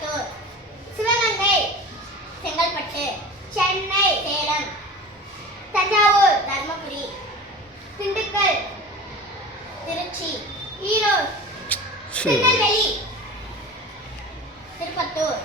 Coimbatore, Sivaganga Chengalpattu, Chennai Salem, Thanjavur Dharmapuri, Dindigul Trichy, Erode Tirunelveli Tirupattur.